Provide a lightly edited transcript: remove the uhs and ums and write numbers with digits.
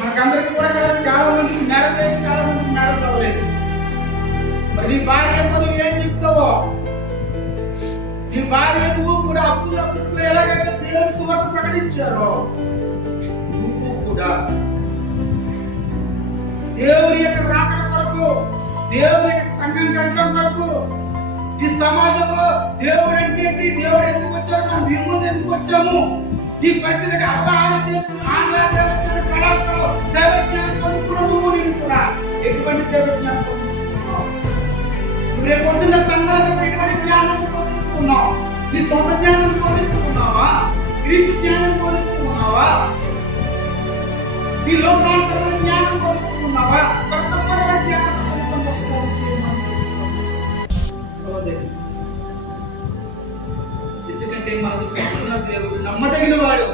మనకందరికి కూడా కదా చాలా మందికి మ్యారేజ్ అయ్యి చాలా మందికి మ్యారేజ్ అవ్వలేదు. మరి నీ భార్య నువ్వు ఏం చెప్తావో, నీ భార్య నువ్వు కూడా అప్పులు ఎలాగైతే దేవుని సువార్త ప్రకటించారో నువ్వు కూడా దేవుని యొక్క రాకడ కొరకు, దేవుని యొక్క సంఘం కట్టడం కొరకు, ఈ సమాజంలో దేవుడు అంటే దేవుడు ఎందుకు వచ్చాడు, మనం దేవుడు ఎందుకు వచ్చాము, ఈ పరిస్థితికి అవగాహన చేసుకుని దైవజ్ఞానం పొందుకున్న నువ్వు నేను కూడా ఎటువంటి దైవజ్ఞానం పొందుకున్నావు? రేపు పొద్దున్న సంఘాలకు ఎటువంటి జ్ఞానం పొందుకున్నావు? నీ సొంత జ్ఞానం పొందుకున్నావా? క్రీస్తు జ్ఞానం పొందుకున్నావా? ఈ లోకాంతరమైన జ్ఞానం పొందుకున్నావా? పరస్పర జ్ఞానం ఎందుకంటే మనకు దేవుడు నమ్మదగిన వాడు.